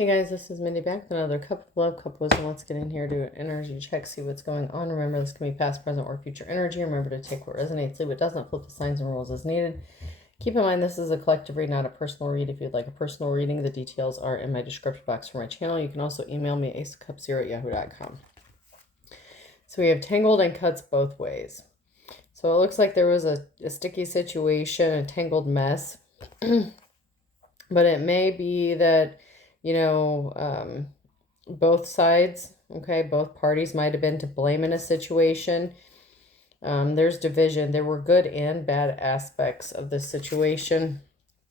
Hey guys, this is Mindy back with another cup of love, cup of wisdom. Let's get in here, do an energy check, see what's going on. Remember, this can be past, present, or future energy. Remember to take what resonates, leave what doesn't, flip the signs and rules as needed. Keep in mind, this is a collective read, not a personal read. If you'd like a personal reading, the details are in my description box for my channel. You can also email me aceofcups0@yahoo.com. So we have tangled and cuts both ways. So it looks like there was a sticky situation, a tangled mess. But it may be that both sides, okay, both parties might have been to blame in a situation. There's division. There were good and bad aspects of this situation,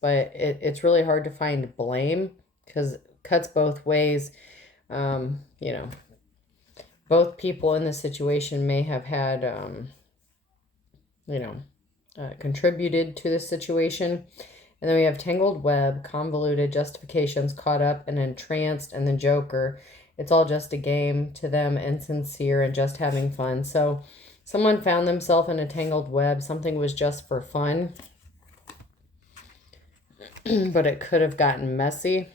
but it's really hard to find blame because it cuts both ways. Both people in the situation may have had, contributed to the situation. And then we have tangled web, convoluted, justifications, caught up and entranced, and then Joker. It's all just a game to them, insincere and just having fun. So someone found themselves in a tangled web. Something was just for fun, but it could have gotten messy.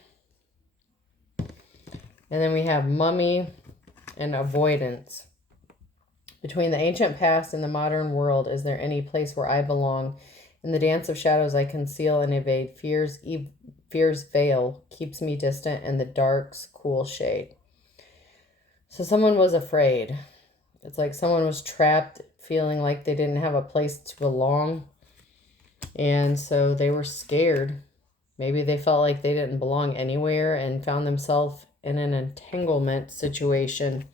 And then we have mummy and avoidance. Between the ancient past and the modern world, is there any place where I belong? In the dance of shadows, I conceal and evade. Fear's veil keeps me distant in the dark's cool shade. So someone was afraid. It's like someone was trapped, feeling like they didn't have a place to belong. And so they were scared. Maybe they felt like they didn't belong anywhere and found themselves in an entanglement situation.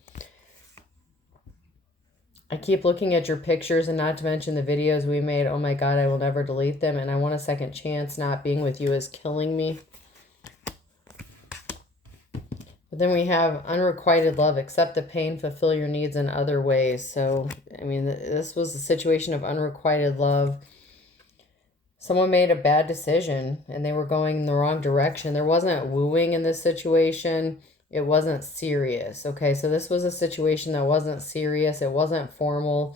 I keep looking at your pictures, and not to mention the videos we made. Oh my God, I will never delete them. And I want a second chance. Not being with you is killing me. But then we have unrequited love. Accept the pain, fulfill your needs in other ways. So, I mean, this was a situation of unrequited love. Someone made a bad decision, and they were going in the wrong direction. There wasn't wooing in this situation. It wasn't serious. Okay, so this was a situation that wasn't serious. It wasn't formal.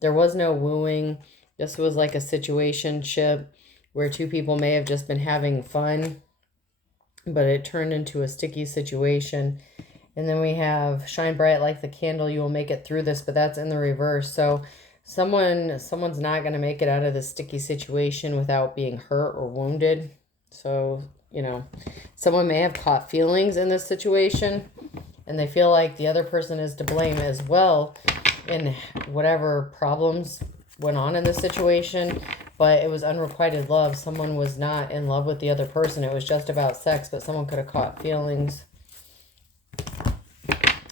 There was no wooing. This was like a situationship where two people may have just been having fun, but it turned into a sticky situation. And then we have shine bright like the candle. You will make it through this, but that's in the reverse. So someone's not going to make it out of this sticky situation without being hurt or wounded. So someone may have caught feelings in this situation, and they feel like the other person is to blame as well in whatever problems went on in this situation, but it was unrequited love. Someone was not in love with the other person. It was just about sex, but someone could have caught feelings,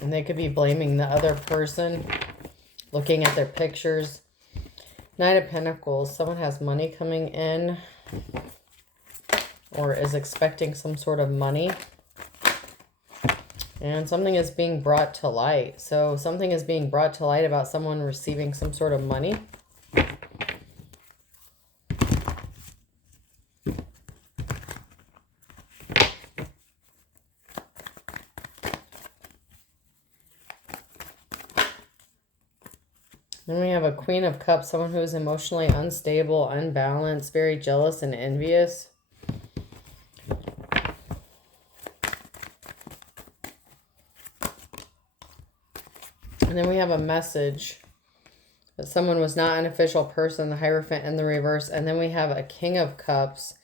and they could be blaming the other person, looking at their pictures. Knight of Pentacles. Someone has money coming in, or is expecting some sort of money. And something is being brought to light. So something is being brought to light about someone receiving some sort of money. Then we have a Queen of Cups, someone who is emotionally unstable, unbalanced, very jealous and envious. And then we have a message that someone was not an official person, the Hierophant in the reverse. And then we have a King of Cups.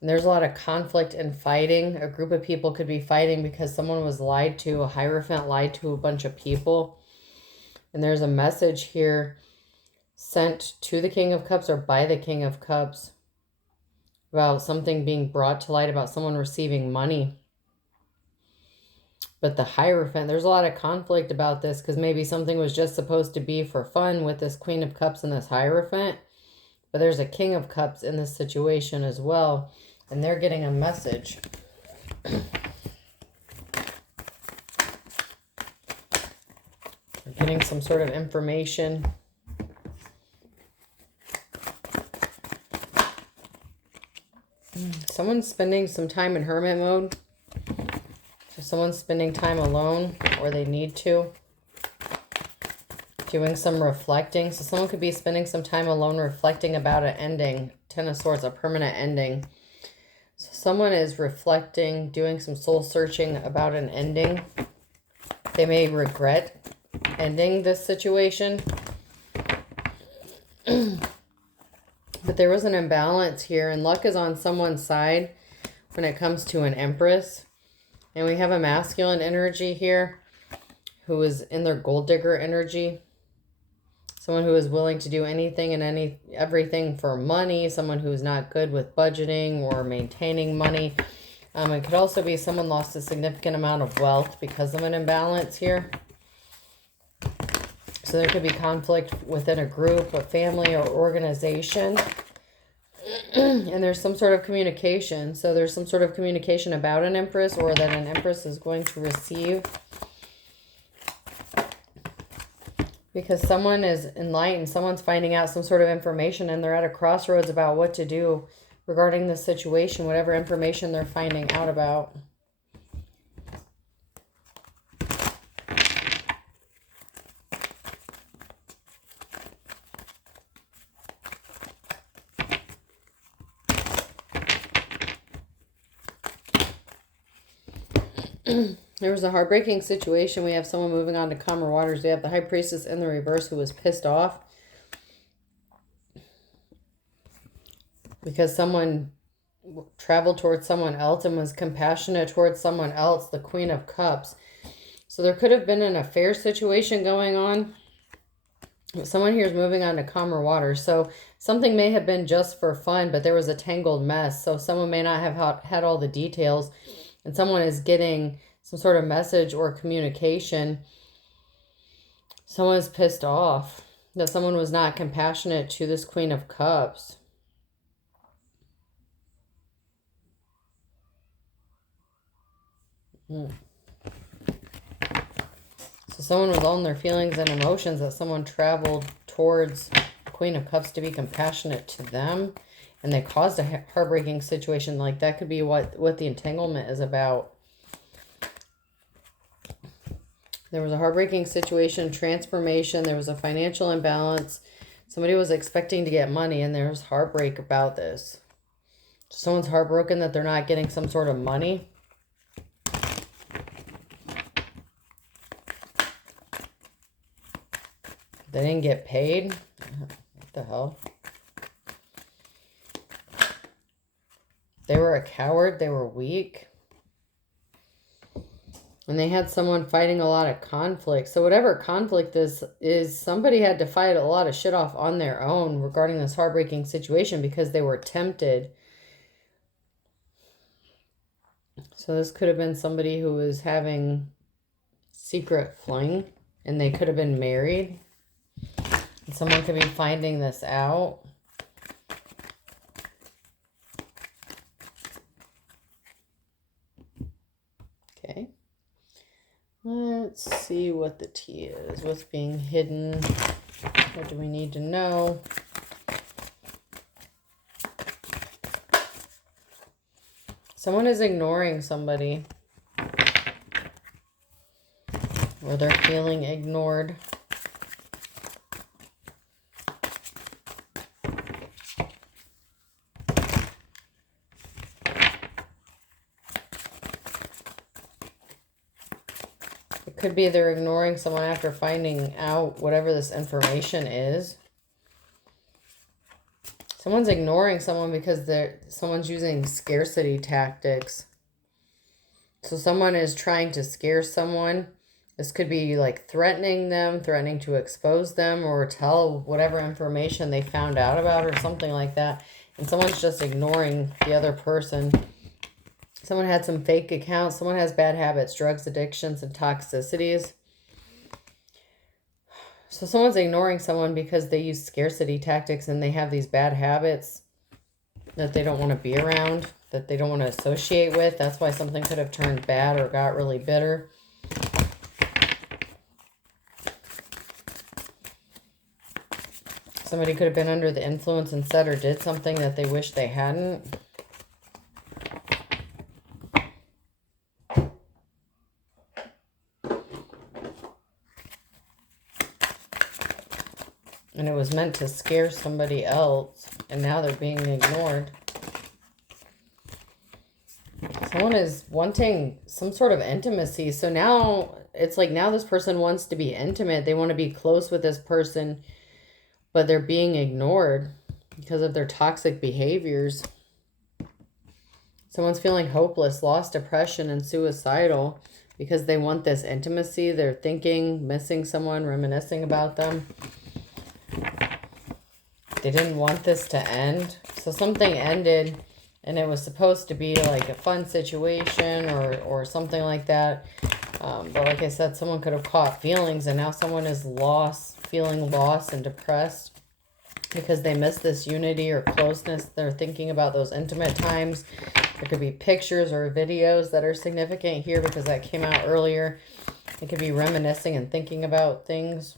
And there's a lot of conflict and fighting. A group of people could be fighting because someone was lied to. A Hierophant lied to a bunch of people. And there's a message here sent to the King of Cups or by the King of Cups about something being brought to light, about someone receiving money. But the Hierophant, there's a lot of conflict about this because maybe something was just supposed to be for fun with this Queen of Cups and this Hierophant. But there's a King of Cups in this situation as well. And they're getting a message. They're getting some sort of information. Someone's spending some time in hermit mode. So someone's spending time alone, or they need to. Doing some reflecting. So someone could be spending some time alone reflecting about an ending. Ten of Swords, a permanent ending. So someone is reflecting, doing some soul searching about an ending. They may regret ending this situation. But there was an imbalance here, and luck is on someone's side when it comes to an Empress. And we have a masculine energy here who is in their gold digger energy. Someone who is willing to do anything and everything for money. Someone who is not good with budgeting or maintaining money. It could also be someone lost a significant amount of wealth because of an imbalance here. So there could be conflict within a group, a family, or organization. And there's some sort of communication. So there's some sort of communication about an Empress, or that an Empress is going to receive. Because someone is enlightened, someone's finding out some sort of information, and they're at a crossroads about what to do regarding the situation, whatever information they're finding out about. There was a heartbreaking situation. We have someone moving on to calmer waters. We have the High Priestess in the reverse who was pissed off because someone traveled towards someone else and was compassionate towards someone else, the Queen of Cups. So there could have been an affair situation going on. Someone here is moving on to calmer waters. So something may have been just for fun, but there was a tangled mess. So someone may not have had all the details, and someone is getting some sort of message or communication. Someone is pissed off that someone was not compassionate to this Queen of Cups. So someone was on their feelings and emotions, that someone traveled towards the Queen of Cups to be compassionate to them, and they caused a heartbreaking situation. Like, that could be what the entanglement is about. There was a heartbreaking situation, transformation. There was a financial imbalance. Somebody was expecting to get money, and there was heartbreak about this. Someone's heartbroken that they're not getting some sort of money. They didn't get paid. What the hell? They were a coward. They were weak. And they had someone fighting a lot of conflict. So whatever conflict this is, somebody had to fight a lot of shit off on their own regarding this heartbreaking situation because they were tempted. So this could have been somebody who was having secret fling, and they could have been married. And someone could be finding this out. Okay. Let's see what the tea is. What's being hidden? What do we need to know? Someone is ignoring somebody. Or they're feeling ignored. Could be they're ignoring someone after finding out whatever this information is. Someone's ignoring someone because someone's using scarcity tactics. So someone is trying to scare someone. This could be like threatening them, threatening to expose them, or tell whatever information they found out about, or something like that. And someone's just ignoring the other person. Someone had some fake accounts. Someone has bad habits, drugs, addictions, and toxicities. So someone's ignoring someone because they use scarcity tactics and they have these bad habits that they don't want to be around, that they don't want to associate with. That's why something could have turned bad or got really bitter. Somebody could have been under the influence and said or did something that they wish they hadn't. And it was meant to scare somebody else, and now they're being ignored. someone is wanting some sort of intimacy. So now it's like now this person wants to be intimate. They want to be close with this person, but they're being ignored because of their toxic behaviors. Someone's feeling hopeless, lost, depression, and suicidal because they want this intimacy. They're thinking, missing someone, reminiscing about them. They didn't want this to end. So something ended, and it was supposed to be like a fun situation or something like that. But like I said, someone could have caught feelings, and now someone is lost, feeling lost and depressed because they missed this unity or closeness. They're thinking about those intimate times. There could be pictures or videos that are significant here because that came out earlier. It could be reminiscing and thinking about things.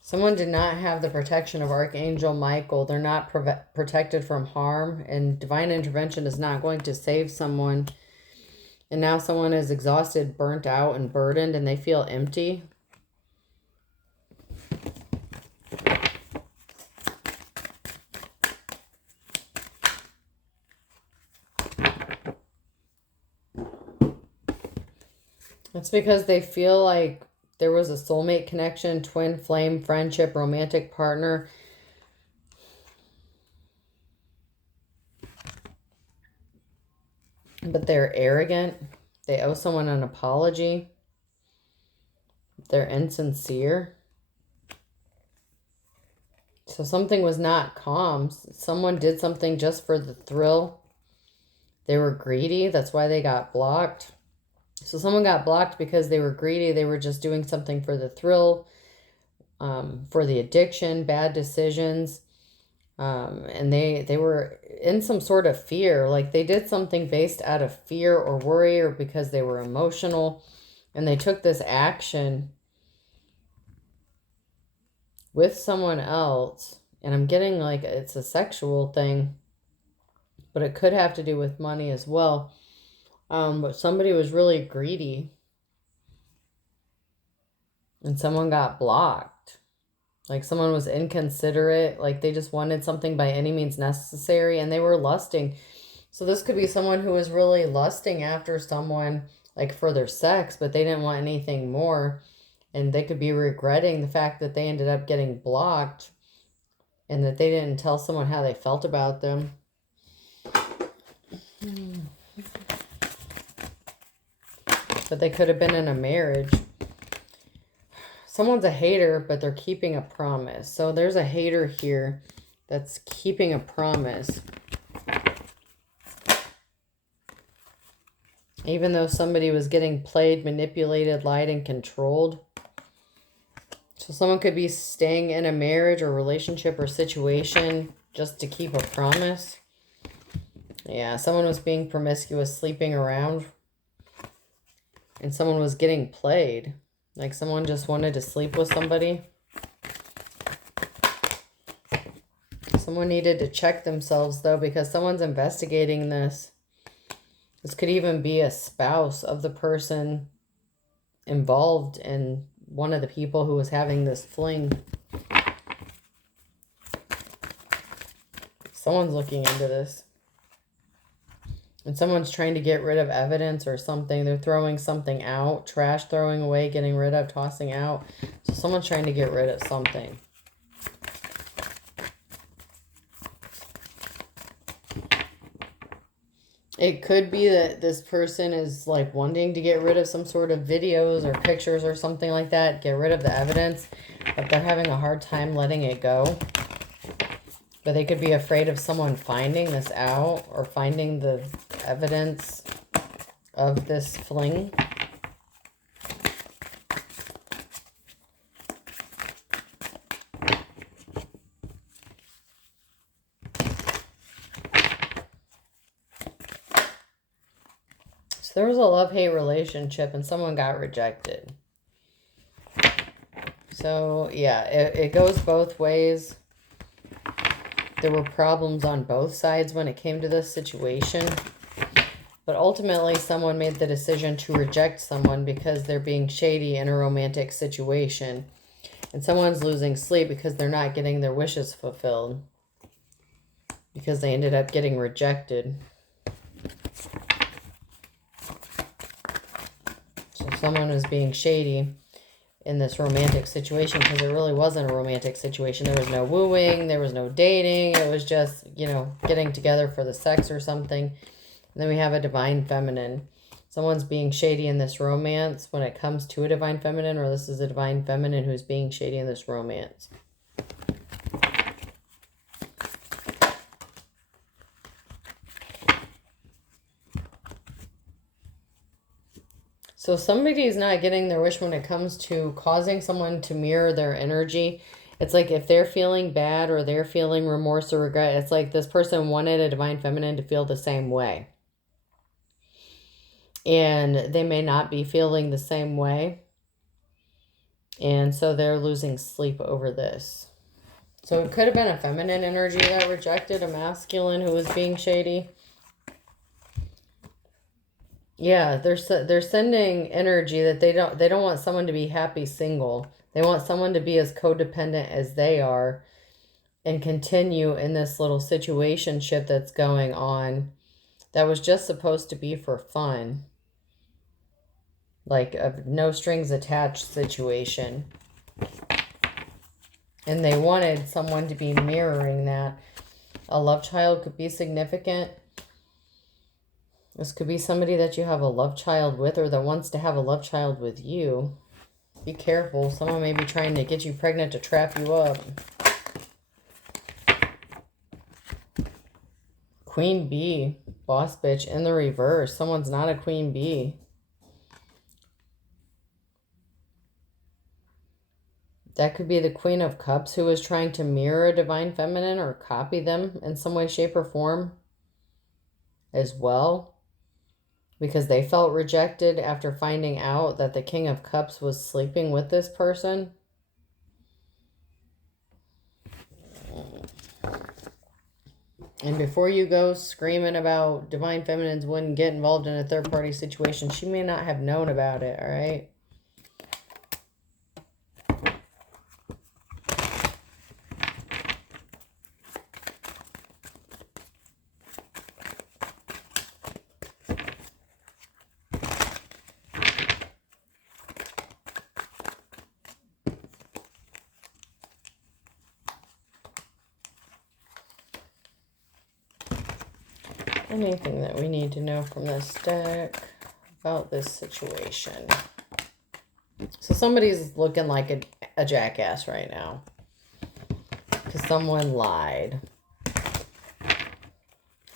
Someone did not have the protection of Archangel Michael. They're not protected from harm, and divine intervention is not going to save someone. And now someone is exhausted, burnt out, and burdened, and they feel empty. It's because they feel like there was a soulmate connection, twin flame, friendship, romantic partner. But they're arrogant. They owe someone an apology. They're insincere. So something was not calm. Someone did something just for the thrill. They were greedy. That's why they got blocked. So someone got blocked because they were greedy. They were just doing something for the thrill, for the addiction, bad decisions. And they were in some sort of fear. Like they did something based out of fear or worry or because they were emotional. And they took this action with someone else. And I'm getting like it's a sexual thing. But it could have to do with money as well. But somebody was really greedy. And someone got blocked. Like someone was inconsiderate. Like they just wanted something by any means necessary. And they were lusting. So this could be someone who was really lusting after someone like for their sex. But they didn't want anything more. And they could be regretting the fact that they ended up getting blocked. And that they didn't tell someone how they felt about them. But they could have been in a marriage. Someone's a hater, but they're keeping a promise. So there's a hater here that's keeping a promise. Even though somebody was getting played, manipulated, lied, and controlled. So someone could be staying in a marriage or relationship or situation just to keep a promise. Yeah, someone was being promiscuous, sleeping around. And someone was getting played. Like someone just wanted to sleep with somebody. Someone needed to check themselves though because someone's investigating this. This could even be a spouse of the person involved in one of the people who was having this fling. Someone's looking into this. And someone's trying to get rid of evidence or something. They're throwing something out. Trash, throwing away, getting rid of, tossing out. So someone's trying to get rid of something. It could be that this person is like wanting to get rid of some sort of videos or pictures or something like that. Get rid of the evidence. But they're having a hard time letting it go. But they could be afraid of someone finding this out or finding the evidence of this fling. So there was a love-hate relationship and someone got rejected. So yeah, it goes both ways. There were problems on both sides when it came to this situation. But ultimately, someone made the decision to reject someone because they're being shady in a romantic situation. And someone's losing sleep because they're not getting their wishes fulfilled. Because they ended up getting rejected. So someone was being shady in this romantic situation, because it really wasn't a romantic situation. There was no wooing, there was no dating. It was just, you know, getting together for the sex or something. And then we have a divine feminine. Someone's being shady in this romance when it comes to a divine feminine, or this is a divine feminine who's being shady in this romance. So somebody's not getting their wish when it comes to causing someone to mirror their energy. It's like if they're feeling bad or they're feeling remorse or regret, it's like this person wanted a divine feminine to feel the same way. And they may not be feeling the same way. And so they're losing sleep over this. So it could have been a feminine energy that rejected a masculine who was being shady. Yeah, they're sending energy that they don't want someone to be happy single. They want someone to be as codependent as they are and continue in this little situationship that's going on that was just supposed to be for fun. Like a no strings attached situation. And they wanted someone to be mirroring that. A love child could be significant. This could be somebody that you have a love child with, or that wants to have a love child with you. Be careful. Someone may be trying to get you pregnant to trap you up. Queen bee, boss bitch in the reverse. Someone's not a queen bee. That could be the Queen of Cups who is trying to mirror a divine feminine or copy them in some way, shape, or form as well. Because they felt rejected after finding out that the King of Cups was sleeping with this person. And before you go screaming about divine feminines wouldn't get involved in a third-party situation, she may not have known about it, all right? Anything that we need to know from this deck about this situation. So somebody's looking like a jackass right now. Because someone lied.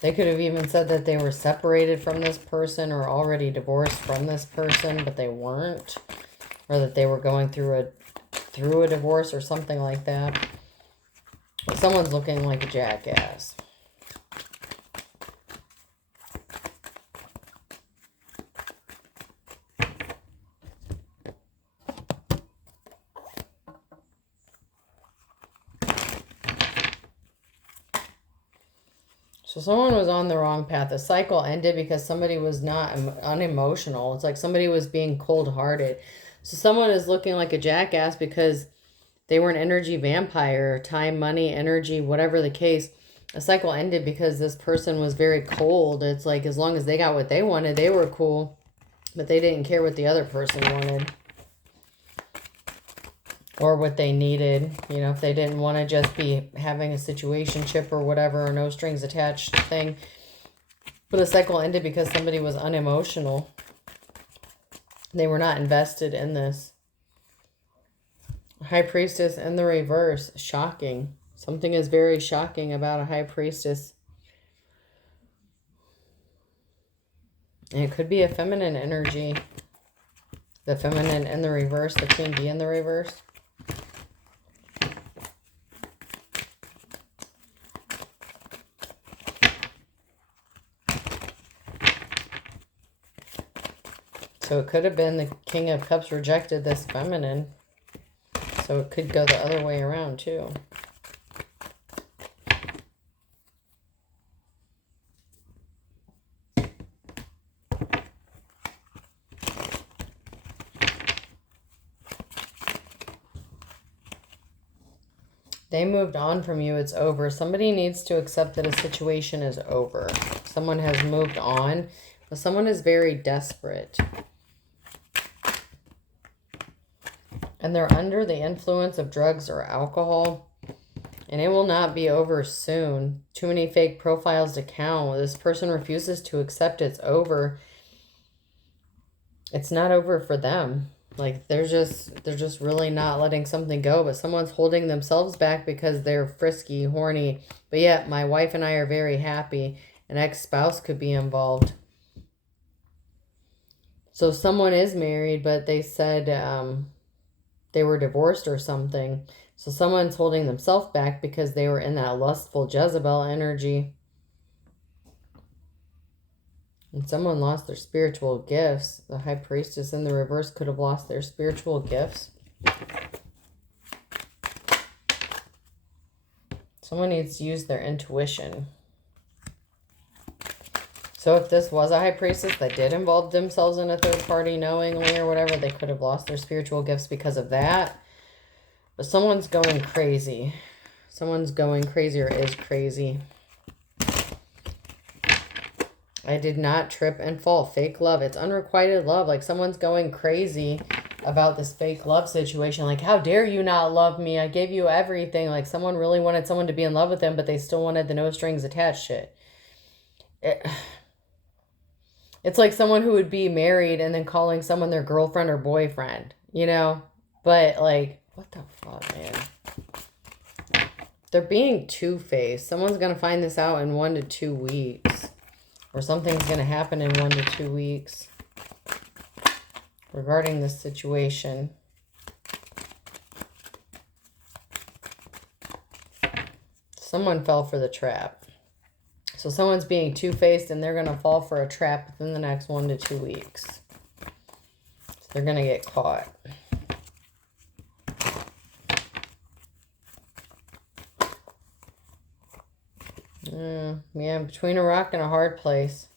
They could have even said that they were separated from this person or already divorced from this person, but they weren't. Or that they were going through a divorce or something like that. But someone's looking like a jackass. So someone was on the wrong path. The cycle ended because somebody was not unemotional. It's like somebody was being cold-hearted. So someone is looking like a jackass because they were an energy vampire. Time, money, energy, whatever the case. The cycle ended because this person was very cold. It's like as long as they got what they wanted, they were cool. But they didn't care what the other person wanted. Or what they needed, you know, if they didn't want to just be having a situationship or whatever, or no strings attached thing. But a cycle ended because somebody was unemotional. They were not invested in this. High Priestess in the reverse. Shocking. Something is very shocking about a High Priestess. And it could be a feminine energy. The feminine in the reverse, the Queen Bee in the reverse. So it could have been the King of Cups rejected this feminine. So it could go the other way around too. They moved on from you. It's over. Somebody needs to accept that a situation is over. Someone has moved on, but someone is very desperate. And they're under the influence of drugs or alcohol. And it will not be over soon. Too many fake profiles to count. This person refuses to accept it's over. It's not over for them. Like, they're just really not letting something go. But someone's holding themselves back because they're frisky, horny. But yet, my wife and I are very happy. An ex-spouse could be involved. So someone is married, but they said they were divorced or something. So someone's holding themselves back because they were in that lustful Jezebel energy. And someone lost their spiritual gifts. The High Priestess in the reverse could have lost their spiritual gifts. Someone needs to use their intuition. So if this was a High Priestess that did involve themselves in a third party knowingly or whatever, they could have lost their spiritual gifts because of that. But someone's going crazy. Someone's going crazy or is crazy. I did not trip and fall. Fake love. It's unrequited love. Like, someone's going crazy about this fake love situation. Like, how dare you not love me? I gave you everything. Like, someone really wanted someone to be in love with them, but they still wanted the no strings attached shit. It's like someone who would be married and then calling someone their girlfriend or boyfriend, you know? But, like, what the fuck, man? They're being two-faced. Someone's going to find this out in 1 to 2 weeks. Or something's going to happen in 1 to 2 weeks regarding this situation. Someone fell for the trap. So someone's being two-faced and they're going to fall for a trap within the next 1 to 2 weeks. So they're going to get caught. Yeah, between a rock and a hard place.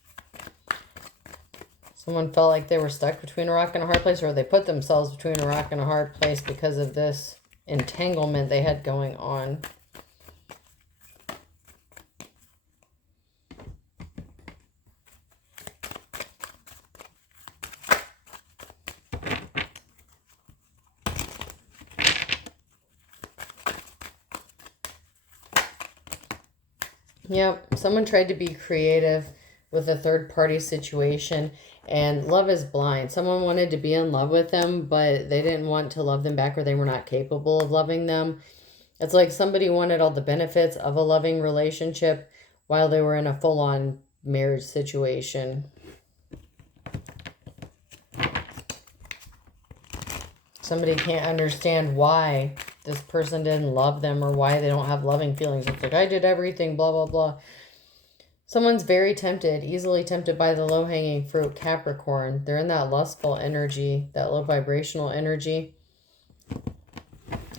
Someone felt like they were stuck between a rock and a hard place, or they put themselves between a rock and a hard place because of this entanglement they had going on. Yep, someone tried to be creative with a third-party situation, and love is blind. Someone wanted to be in love with them, but they didn't want to love them back, or they were not capable of loving them. It's like somebody wanted all the benefits of a loving relationship while they were in a full-on marriage situation. Somebody can't understand why this person didn't love them or why they don't have loving feelings. It's like, I did everything, blah, blah, blah. Someone's very tempted, easily tempted by the low-hanging fruit, Capricorn. They're in that lustful energy, that low vibrational energy.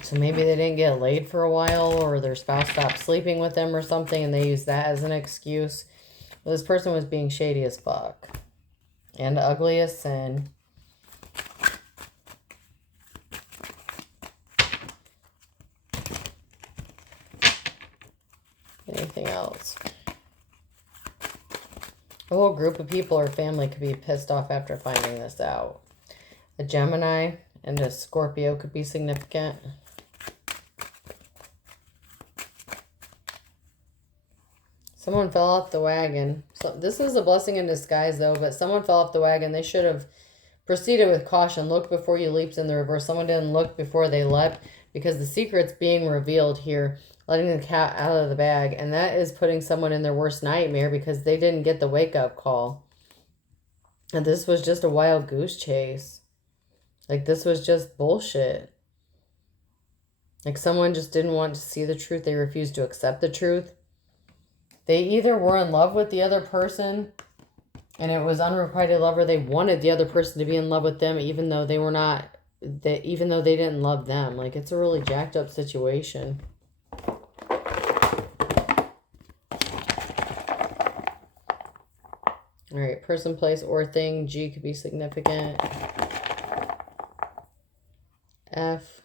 So maybe they didn't get laid for a while, or their spouse stopped sleeping with them or something, and they use that as an excuse. Well, this person was being shady as fuck. And ugly as sin. Anything else? A whole group of people or family could be pissed off after finding this out. A Gemini and a Scorpio could be significant. Someone fell off the wagon. So this is a blessing in disguise, though, but someone fell off the wagon. They should have proceeded with caution. Look before you leaped in the reverse. Someone didn't look before they leapt, because the secret's being revealed here. Letting the cat out of the bag. And that is putting someone in their worst nightmare because they didn't get the wake-up call. And this was just a wild goose chase. Like, this was just bullshit. Like, someone just didn't want to see the truth. They refused to accept the truth. They either were in love with the other person and it was unrequited love, or they wanted the other person to be in love with them even though they were not, even though they didn't love them. Like, it's a really jacked up situation. All right, person, place, or thing. G could be significant. F.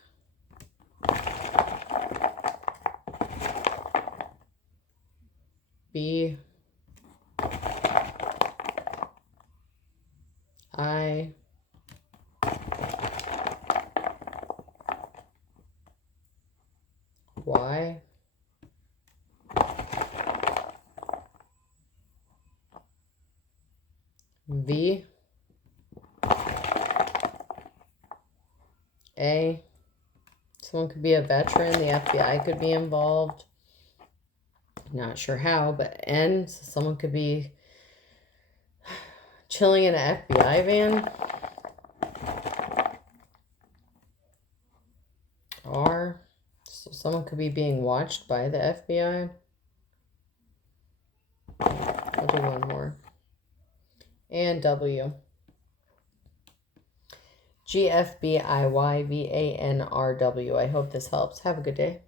B. I. Y. V. A. Someone could be a veteran. The FBI could be involved. Not sure how, but N. So someone could be chilling in an FBI van. R. So someone could be being watched by the FBI. I'll do one more. And W. GFBIYVANRW. I hope this helps. Have a good day.